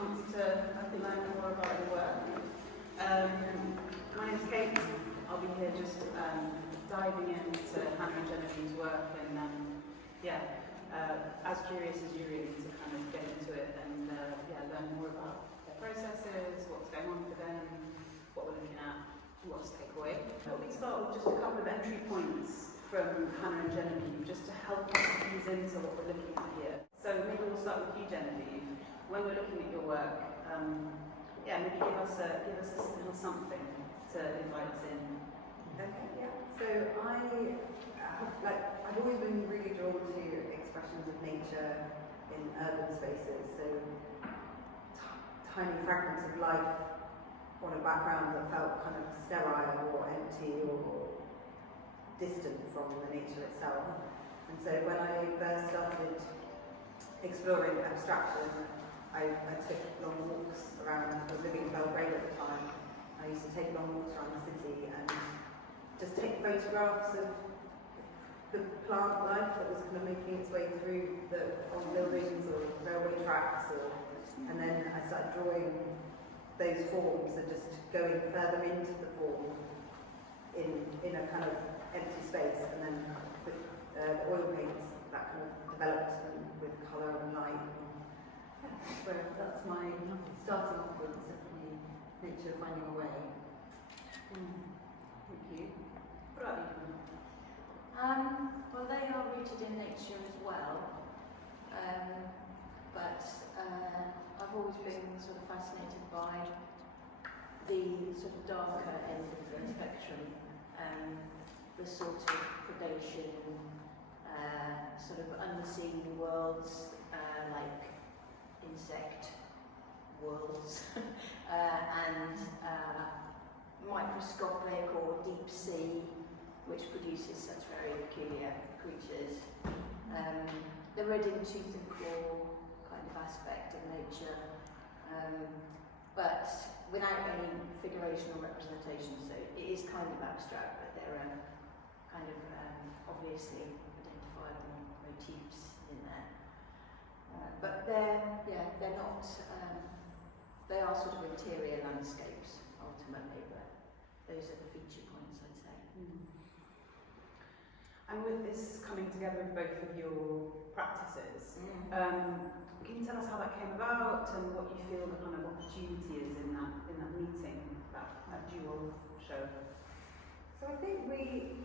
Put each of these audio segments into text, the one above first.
chance to learn more about your work. My name's Kate. I'll be here just diving into Hannah and Genevieve's work and as curious as you really to kind of get into it and learn more about their processes, what's going on for them, what we're looking at, what's to take away. We start with just a couple of entry points from Hannah and Genevieve just to help us ease into what we're looking at here. So maybe we'll start with you, Genevieve. When we're looking at your work, maybe give us a little something to invite us in. Okay, yeah. So I've always been really drawn to expressions of nature in urban spaces. So tiny fragments of life on a background that felt kind of sterile or empty or distant from the nature itself. And so when I first started exploring abstraction, I took long walks around. I was living in Belgrade at the time. I used to take long walks around the city and just take photographs of the plant life that was kind of making its way through on buildings or railway tracks, and then I started drawing those forms and just going further into the form in a kind of empty space, and then with the oil paints that kind of developed with colour and light. So that's my starting off with, definitely nature finding a way. Thank you. What about you? Well, they are rooted in nature as well, but I've always been sort of fascinated by the sort of darker end of the spectrum, the sort of predation, sort of unseen worlds, like insect worlds, and microscopic or deep sea, which produces such very peculiar creatures. The red in tooth and claw kind of aspect of nature, but without any figuration or representation, so it is kind of abstract, but there are kind of obviously identifiable motifs in there. But they're not, they are sort of interior landscapes ultimately, but those are the feature points, I'd say. And with this coming together of both of your practices, can you tell us how that came about and what you feel the kind of opportunity is in that meeting, that dual show? So I think we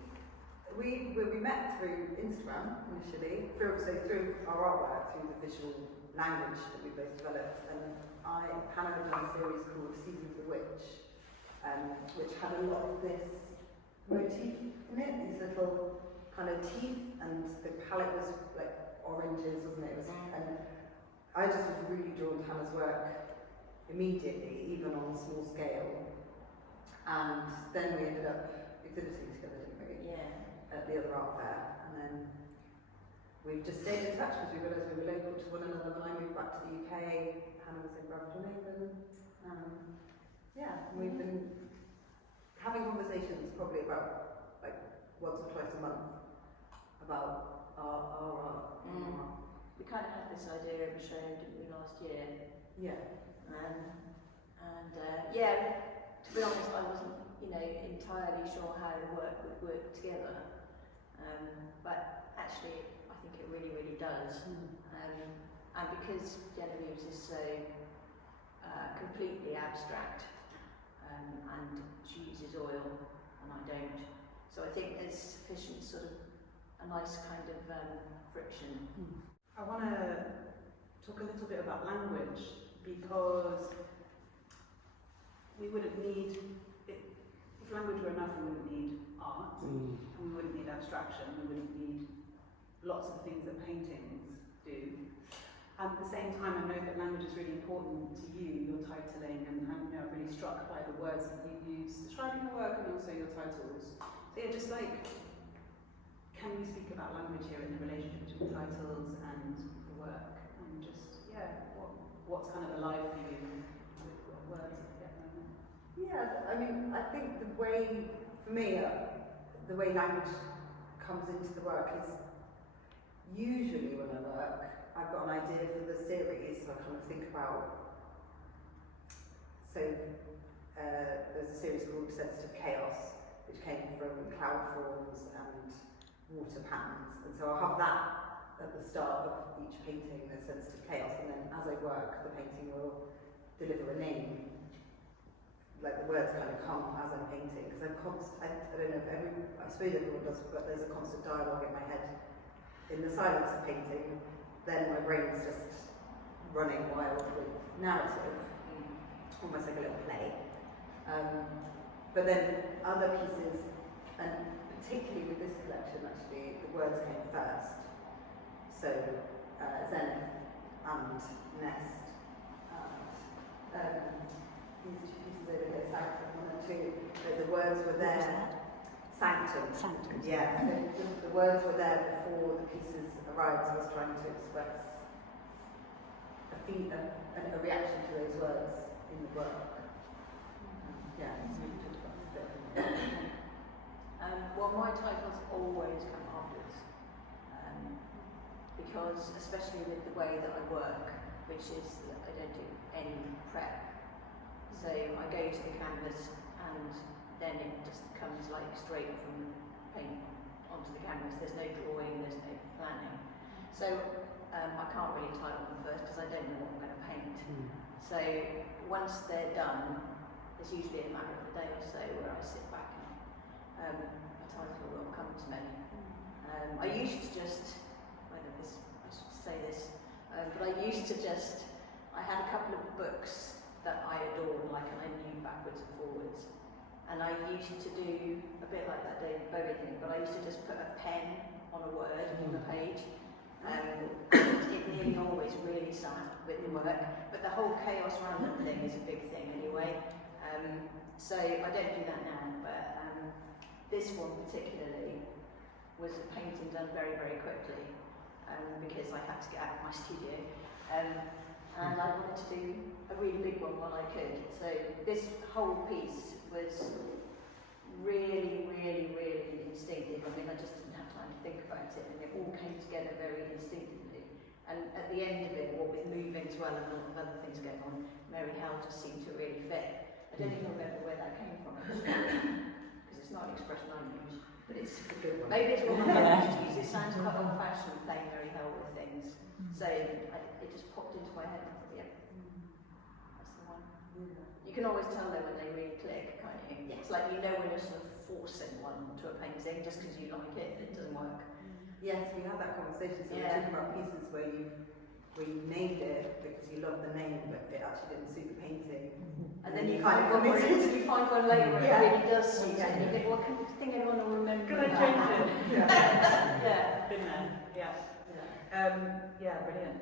met through Instagram initially, through our artwork, through the visual language that we both developed, and Hannah had done a series called Season of the Witch, which had a lot of this motif in it, these little kind of teeth, and the palette was like oranges, wasn't it? And I just was really drawn to Hannah's work immediately, even on a small scale. And then we ended up exhibiting together, didn't we? Yeah. At the other art fair, and then we've just stayed in touch because we realised we were local to one another. When I moved back to the UK, Hannah was in Bradford. We've been having conversations probably about like once or twice a month about our art. We kind of had this idea of a show, didn't we, last year? Yeah. To be honest, I wasn't, entirely sure how the work would work together. But actually, I think it really, really does. And because Genevieve's is so completely abstract, and she uses oil and I don't, so I think there's sufficient sort of a nice kind of friction. I want to talk a little bit about language, because we wouldn't need, if language were enough, we wouldn't need art, and we wouldn't need abstraction, we wouldn't need lots of things that paintings do. At the same time, I know that language is really important to you, your titling, and I'm really struck by the words that you use describing your work and also your titles. So yeah, just like, can we speak about language here in the relationship between titles and the work? And just, what's kind of alive for you with words at the moment? Yeah, I mean, I think the way, for me, the way language comes into the work is usually when I work, I've got an idea for the series, so I kind of think about So there's a series called Sensitive Chaos, which came from cloud forms and water patterns, and so I'll have that at the start of each painting as Sensitive Chaos, and then as I work, the painting will deliver a name. Like the words kind of come as I'm painting, because I don't know if I suppose everyone does, but there's a constant dialogue in my head. In the silence of painting, then my brain's just running wild with narrative, almost like a little play. But then other pieces, and particularly with this collection actually, the words came first. So Zenith and Nest and these two pieces over here, Sanctum 1 and 2, the words were there. Sanctum. Sanctum. Yeah, so the words were there before the pieces arrived, so I was trying to express a reaction to those words in the work. Yeah, so we talked about this a bit. Well, my titles always come afterwards, because especially with the way that I work, which is that I don't do any prep. So I go to the canvas and then it just comes like straight from paint onto the canvas. There's no drawing, there's no planning. So I can't really title them first because I don't know what I'm going to paint. So once they're done, there's usually a matter of a day or so where I sit back and a title will come to me. I used to just, I should say this, but I used to just, I had a couple of books that I adored, like, and I knew backwards and forwards. And I used to do a bit like that David Bowie thing, but I used to just put a pen on a word on the page. And it nearly always really sat with the work, but the whole chaos random thing is a big thing anyway. So I don't do that now, but this one particularly was a painting done very, very quickly because I had to get out of my studio. And I wanted to do a really big one while I could. So this whole piece was really, really, really instinctive. I mean, I just didn't have time to think about it, and it all came together very instinctively. And at the end of it, what with moving as well and a lot of other things going on, Mary Hell just seemed to really fit. I don't even remember where that came from, because it's not an expression I use, but it's a good one. Maybe it's one I used to use. It sounds quite old-fashioned, playing Mary Hell with things. So it just popped into my head and I thought, yeah, that's the one. You can always tell though when they really click, can't you? It's like you know when you're sort of forcing one to a painting just because you like it, it doesn't work. Yes, we had that conversation. So we're talking about pieces where you named it because you love the name, but it actually didn't suit the painting. And then you find one later where it really does suit it, and you think, well, I think everyone will remember. Can I change it? Yeah. Been there. Yeah. Yeah, brilliant.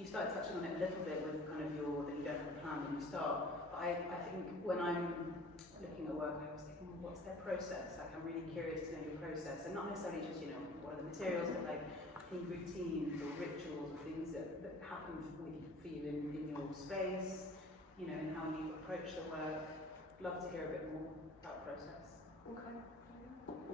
You started touching on it a little bit with kind of that you don't have a plan when you start. But I think when I'm looking at work, I always think, what's their process? Like, I'm really curious to know your process, and not necessarily just, what are the materials, but like any routines or rituals or things that happen for you in your space, and how you approach the work. Love to hear a bit more about the process. Okay.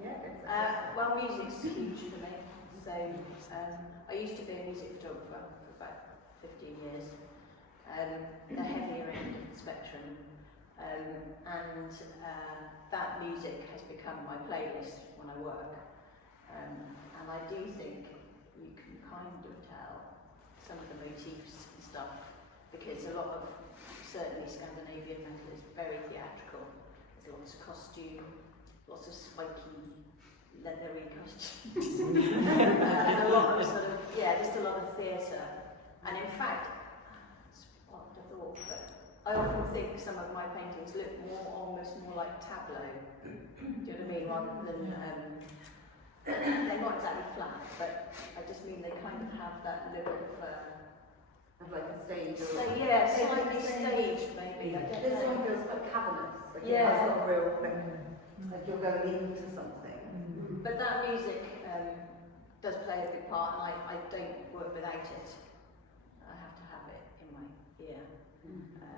Yeah. Well, music's huge for me. So I used to be a music photographer for about 15 years, the heavier end of the spectrum, and that music has become my playlist when I work, and I do think you can kind of tell some of the motifs and stuff, because a lot of, certainly Scandinavian metal is very theatrical. There's lots of costume, lots of spiky leathery costumes, and a lot of just a lot of theatre. And in fact, it's what I thought, but I often think some of my paintings look almost more like tableau. Do you know what I mean? Rather than they're not exactly flat, but I just mean they kind of have that look of like a stage. Slightly staged maybe. This one feels quite cavernous. Like Yeah. It's not real, like you're going into something. But that music does play a big part, and I don't work without it. I have to have it in my ear.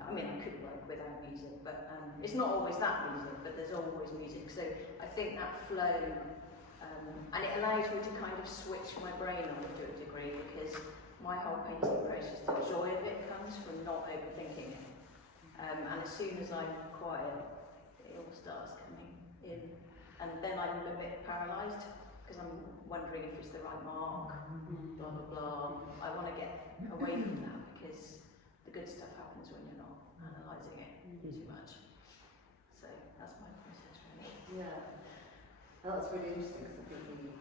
I mean, I could work without music, but it's not always that music, but there's always music. So I think that flow, and it allows me to kind of switch my brain on to a degree, because my whole painting process, the joy of it comes from not overthinking it. And as soon as I'm quiet, it all starts coming in. And then I'm a bit paralysed because I'm wondering if it's the right mark, blah, blah, blah. I want to get away from that because the good stuff happens when you're not analysing it too much. So that's my process really. Yeah. Well, that's really interesting because I think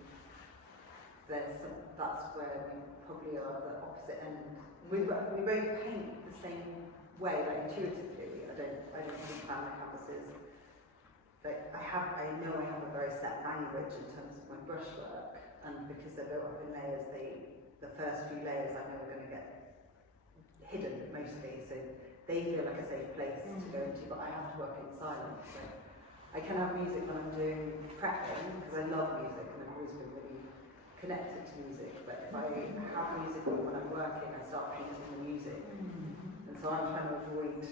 that's where we probably are at the opposite end. We both paint the same way, like intuitively. I don't think plan my canvases. But I know I have a very set language in terms of my brushwork, and because they're built up in layers, the first few layers I know are going to get hidden mostly, so they feel like a safe place to go into, but I have to work in silence. So I can have music when I'm doing prepping, because I love music and I've always been really connected to music, but if I have music on when I'm working, I start painting the music. And so I'm trying to avoid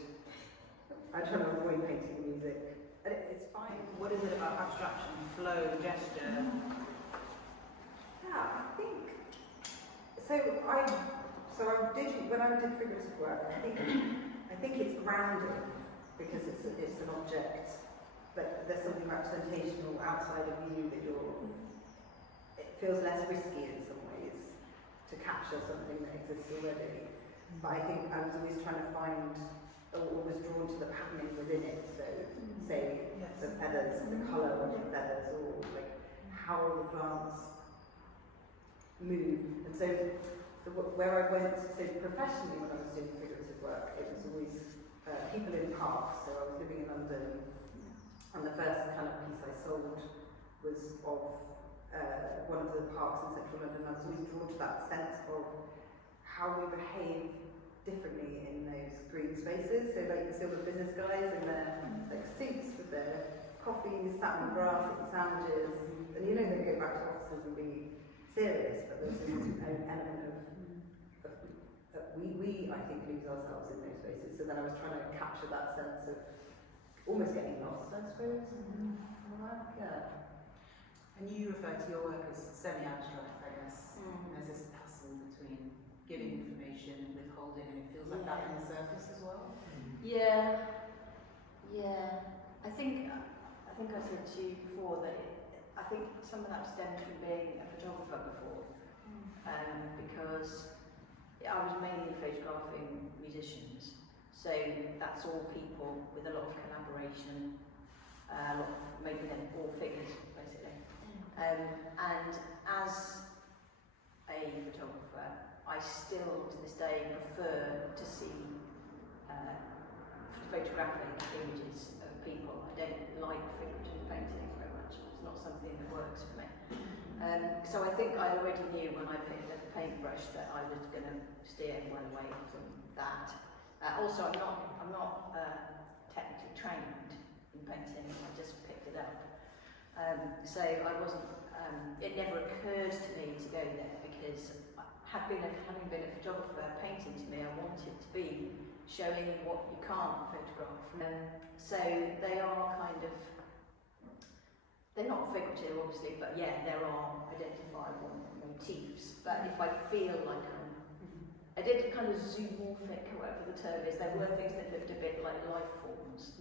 painting music. And it's fine. What is it about abstraction, flow, gesture? Yeah, I think when I did figurative work, I think it's grounding because it's an object, but there's something representational outside of you that it feels less risky in some ways to capture something that exists already. But I think I was always trying to find, or was drawn to the patterning within it. So, say, the feathers, the colour of the feathers, or like how the plants move. And so, where I went, so professionally when I was doing figurative work, it was always people in parks. So I was living in London, and the first kind of piece I sold was of one of the parks in central London. I was always drawn to that sense of how we behave differently in those green spaces. So like you see the business guys in their like suits with their coffees, sat on the grass, eating sandwiches, and you know they go back to offices and be serious, but there's this element of we I think lose ourselves in those spaces. So then I was trying to capture that sense of almost getting lost, I suppose. Yeah. And you refer to your work as semi-abstract, I guess. There's this tussle between giving information and withholding, and it feels like that on the surface as well. Yeah. I think I said to you before that I think some of that stems from being a photographer before, because I was mainly photographing musicians, so that's all people with a lot of collaboration, maybe they're all figures basically. And as a photographer, I still to this day prefer to see photographic images of people. I don't like figurative painting very much. It's not something that works for me. So I think I already knew when I picked up the paintbrush that I was going to steer well away from that. Also, I'm not technically trained in painting. I just picked it up. So I wasn't. It never occurred to me to go there because having been a photographer, painting to me, I wanted to be showing what you can't photograph. So they are kind of. They're not figurative, obviously, but yeah, there are identifiable motifs. But if I feel like I did kind of zoomorphic, whatever the term is, there were things that looked a bit like life forms,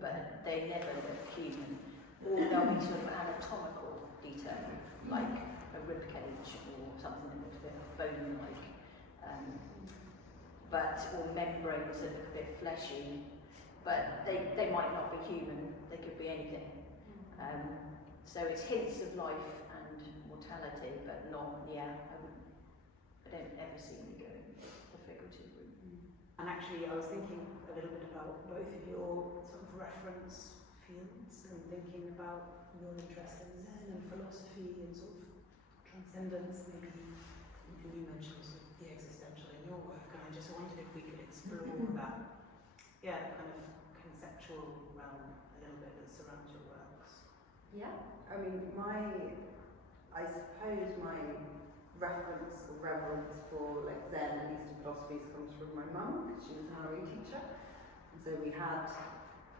but they never looked human. Or there'll be sort of anatomical detail, like a rib cage or something that looks a bit bone-like, or membranes that look a bit fleshy, but they might not be human, they could be anything. So it's hints of life and mortality, but not, I don't ever see me going the figurative route. And actually, I was thinking a little bit about both of your sort of reference fields and thinking about your interest in Zen and philosophy and sort of transcendence. Maybe you mentioned sort of the existential in your work, and I just wondered if we could explore that, the kind of conceptual realm a little bit that surrounds your works. Yeah. I mean, I suppose my reference or reverence for like Zen and Eastern philosophies comes from my mum, because she was a Maori teacher. And so we had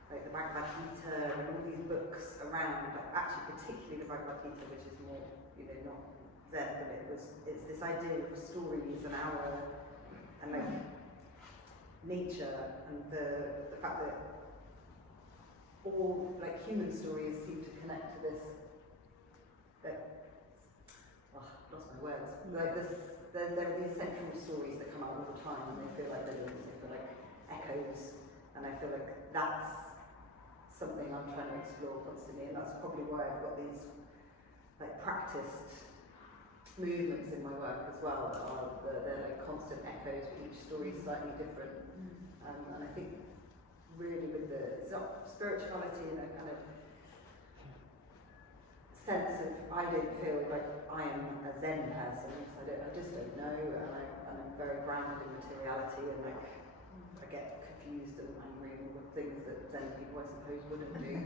like the Bhagavad Gita and all these books around, like actually particularly the Bhagavad Gita, which is more, not Zen, but it's this idea of stories and our, and like nature and the fact that all like human stories seem to connect to this. Lost my words. Like this, there are these central stories that come out all the time, and they feel like rhythms, they feel like echoes, and I feel like that's something I'm trying to explore constantly, and that's probably why I've got these like practiced movements in my work as well. They're like constant echoes, but each story is slightly different, and I think really with the spirituality and a kind of sense of I don't feel like I am a Zen person, because I just don't know, and I'm very grounded in materiality, and like I get confused and angry with things that Zen people I suppose wouldn't do.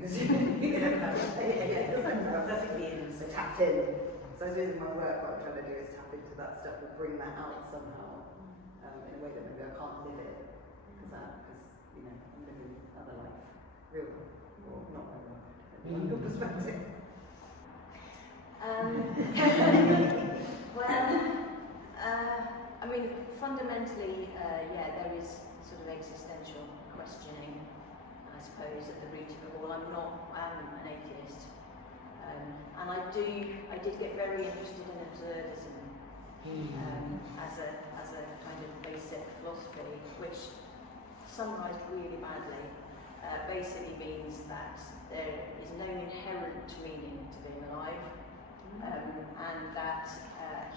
That's tapped in. So I suppose in my work what I'm trying to do is tap into that stuff and bring that out somehow, in a way that maybe I can't live it, because you know I'm living another life, real life, or not my life, from your perspective. I mean, fundamentally, there is sort of existential questioning, I suppose, at the root of it all. I am an atheist, and I did get very interested in absurdism as a kind of basic philosophy, which summarised really badly basically means that there is no inherent meaning to being alive. And that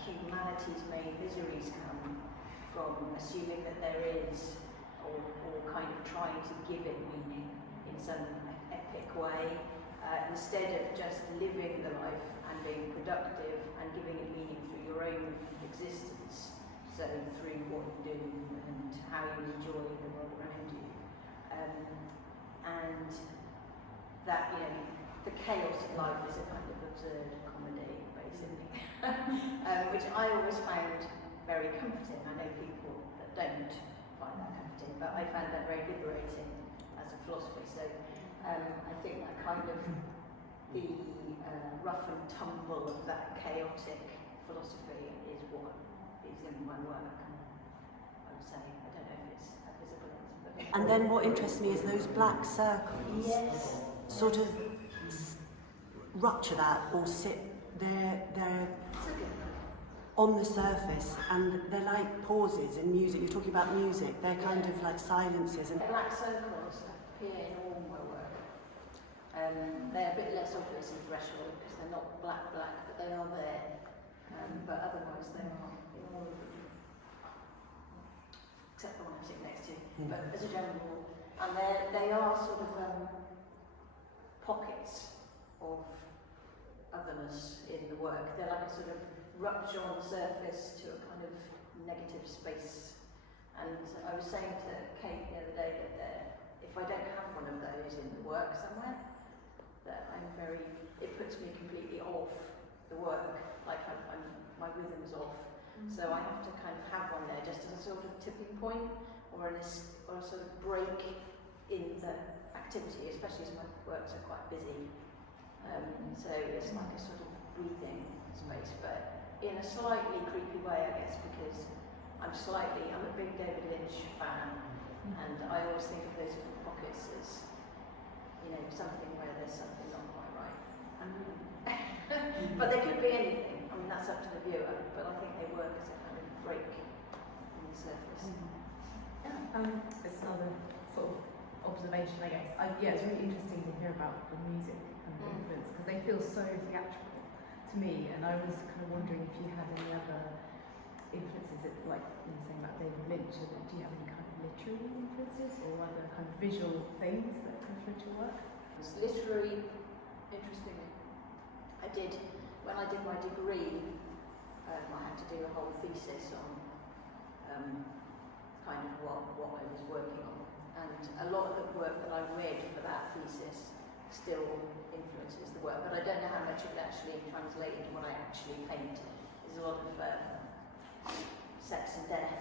humanity's main miseries come from assuming that there is, or kind of trying to give it meaning in some epic way, instead of just living the life and being productive and giving it meaning through your own existence, so through what you do and how you enjoy the world around you. And that, you know, the chaos of life is a kind of absurd comedy, basically, which I always found very comforting. I know people that don't find that comforting, but I found that very liberating as a philosophy. So I think that kind of the rough and tumble of that chaotic philosophy is what is in my work. I would say, I don't know if it's visible. And then what interests me is those black circles. Yes. Sort of rupture that or sit they're on the surface, and they're like pauses in music. You're talking about music, they're kind of like silences. And black circles appear in all my work. They're a bit less obvious in threshold because they're not black, but they are there. But otherwise they are in all of them. Except the one I'm sitting next to. But as a general rule. And they are sort of pockets of otherness in the work. They're like a sort of rupture on the surface to a kind of negative space. And I was saying to Kate the other day that if I don't have one of those in the work somewhere, that it puts me completely off the work, like my rhythm's off. So I have to kind of have one there just as a sort of tipping point or a sort of break in the activity, especially as my works are quite busy. So it's like a sort of breathing space, but in a slightly creepy way, I guess, because I'm a big David Lynch fan, and I always think of those little pockets as, you know, something where there's something not quite right. But they could be anything. I mean, that's up to the viewer, but I think they work as a kind of break in the surface. It's another sort of observation, I guess. It's really interesting to hear about the music and the influence, because they feel so theatrical to me, and I was kind of wondering if you had any other influences, like you were saying about David Lynch, do you have any kind of literary influences or other kind of visual things that influence your work? It's literary, interestingly. When I did my degree, I had to do a whole thesis on kind of what I was working on. And a lot of the work that I read for that thesis still influences the work, but I don't know how much it would actually translate into what I actually paint. There's a lot of sex and death,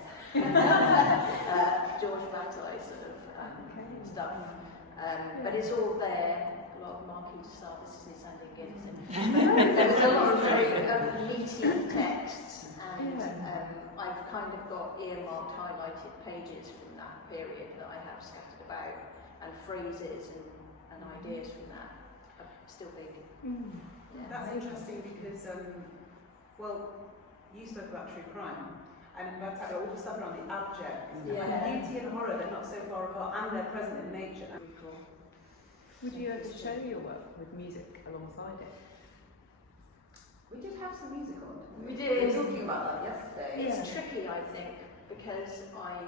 George Bataille sort of stuff, but it's all there. A lot of Marquis de Sade, this is sounding good, there's a lot of very meaty texts, and I've kind of got earmarked, highlighted highlighted pages from that period that I have scattered about, and phrases and ideas from that are still big. Yeah. That's interesting because, well, you spoke about true crime, and that's how all of a sudden on the abject. Yeah. And beauty and horror, they're not so far apart, and they're present in nature. Would you ever show your work with music alongside it? We did have some music on. We did. We were talking about that yesterday. It's tricky, I think, because if I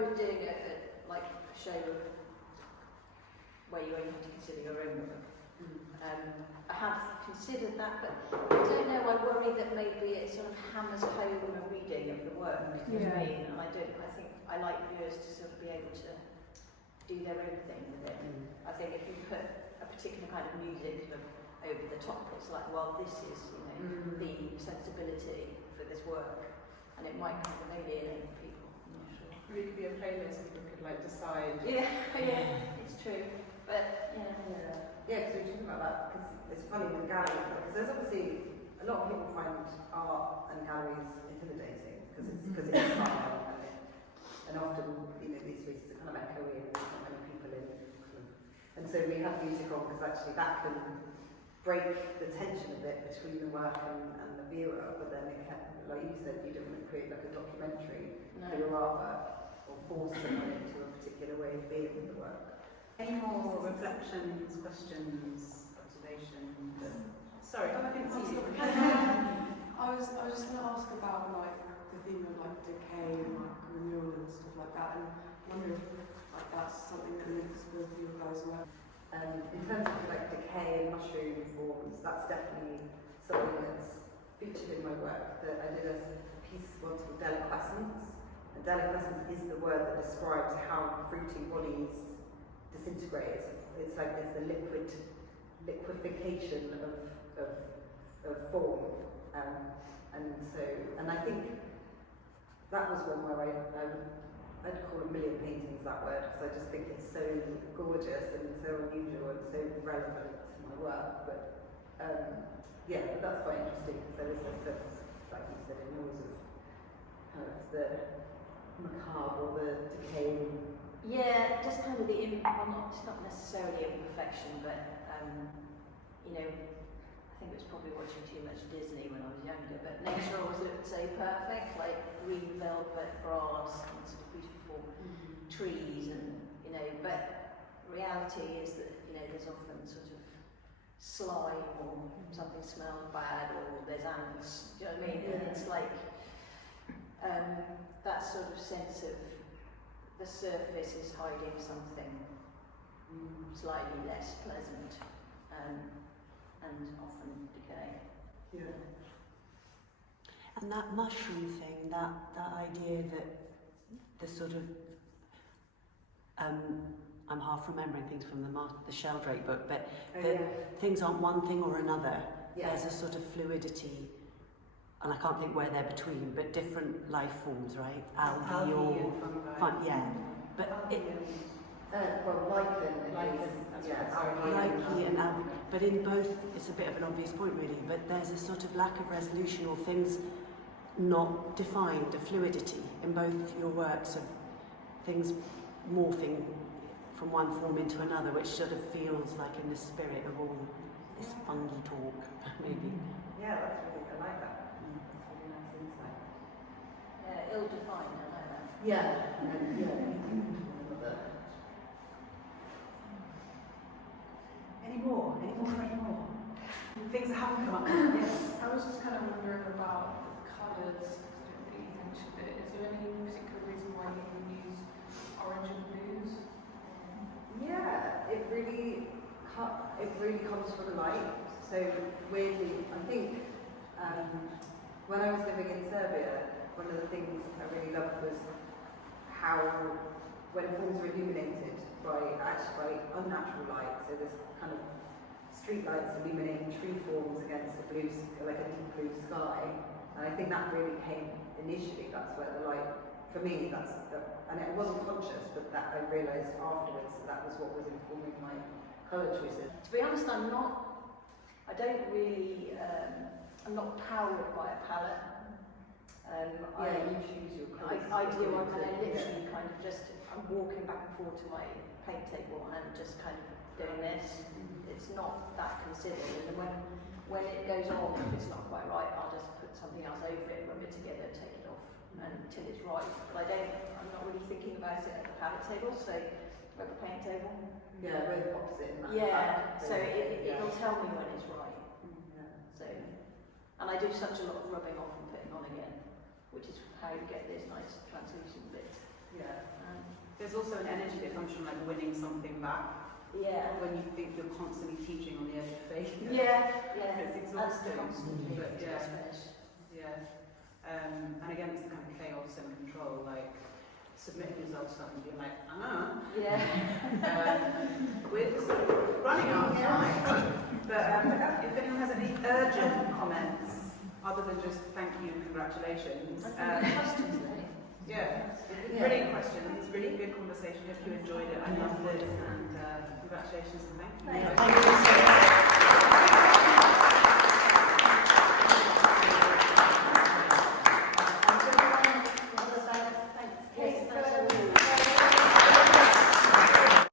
was doing like a show of where you only have to consider your own work, I have considered that, but I don't know, I worry that maybe it sort of hammers home a reading of the work to me, and I think I like viewers to sort of be able to do their own thing with it. I think if you put a particular kind of music over the top, it's like, well, this is, the sensibility for this work, and it might kind of alienate people. I'm not sure. It could be a playlist, people could like decide. Yeah, it's true. But Yeah, because we were talking about that, because it's funny with galleries, because there's obviously a lot of people find art and galleries intimidating, because it's silent, and often, these spaces are kind of echoey and there's not many people in. And so we have music on because actually that can break the tension a bit between the work and the viewer, but then it can, like you said, you don't want to create like a documentary for your artwork or force someone into a particular way of being with the work. Any more reflections, questions, observations? Sorry, I didn't see you. I was just going to ask about like the theme of like decay and like renewal and stuff like that, and wonder if like that's something that links with your guys' work. In terms of like decay and mushroom forms, that's definitely something that's featured in my work. That I did a piece once called deliquescence, and deliquescence is the word that describes how fruiting bodies disintegrate. It's like it's the liquefaction of form, and I think that was one where I'd call a million paintings that word, because I just think it's so gorgeous and so unusual and so relevant to my work. But that's quite interesting, because there is a sense, like you said, in yours of kind of the macabre or the decaying. Yeah, just kind of it's not necessarily imperfection, but I think it was probably watching too much Disney when I was younger, but nature always looked so perfect, like green velvet grass and sort of beautiful trees, and but reality is that there's often sort of slime or something smells bad or there's ants. Do you know what I mean? And it's like that sort of sense of the surface is hiding something slightly less pleasant, and often decay. Yeah. And that mushroom thing, that idea that the sort of, I'm half remembering things from the Sheldrake book, but things aren't one thing or another. Yeah. There's a sort of fluidity, and I can't think where they're between, but different life forms, right? Algae or fungi. But it, lichen and algae, but in both, it's a bit of an obvious point really, but there's a sort of lack of resolution or things not defined, a fluidity in both your works of things morphing from one form into another, which sort of feels like in the spirit of all this fungi talk, maybe. Yeah, that's really, I like that. That's really nice insight. Yeah, ill-defined, I like that. Any more? Things that haven't come up. Yes. I was just kind of wondering about the colours, because I don't think you mentioned it. Is there any particular reason why you use orange and blues? Yeah, it really comes from the light. So weirdly, I think when I was living in Serbia, one of the things I really loved was how when forms were illuminated by unnatural light, so this kind of street lights illuminating tree forms against a blue, like a deep blue sky, and I think that really came initially. That's where the light, for me, and it wasn't conscious, but that I realised afterwards that was what was informing my colour choices. To be honest, I'm not powered by a palette. You choose your colours. I do, and I literally kind of just, I'm walking back and forth to my paint table and just kind of doing this. It's not that considered, and when it goes on, if it's not quite right, I'll just put something else over it, rub it together, take it off until it's right. But I'm not really thinking about it at the palette table, so at the paint table. Yeah, we're opposite in that. Yeah, so it'll tell me when it's right. Yeah. So, and I do such a lot of rubbing off and putting on again, which is how you get this nice translucent bit. Yeah. There's also an energy that comes from like winning something back. Yeah. When you think you're constantly teaching on the edge of failure. Yeah. It's exhausting. That's constantly But yeah. just finish. Yeah. And again, it's the kind of chaos and control, like submitting yourself to something, you're like, Yeah. We're sort of running out of time. But if anyone has any urgent comments, other than just thank you and congratulations. Questions, though. Yeah, brilliant questions, really good conversation. Hope you enjoyed it. I loved it, and congratulations and thank you. Thank you.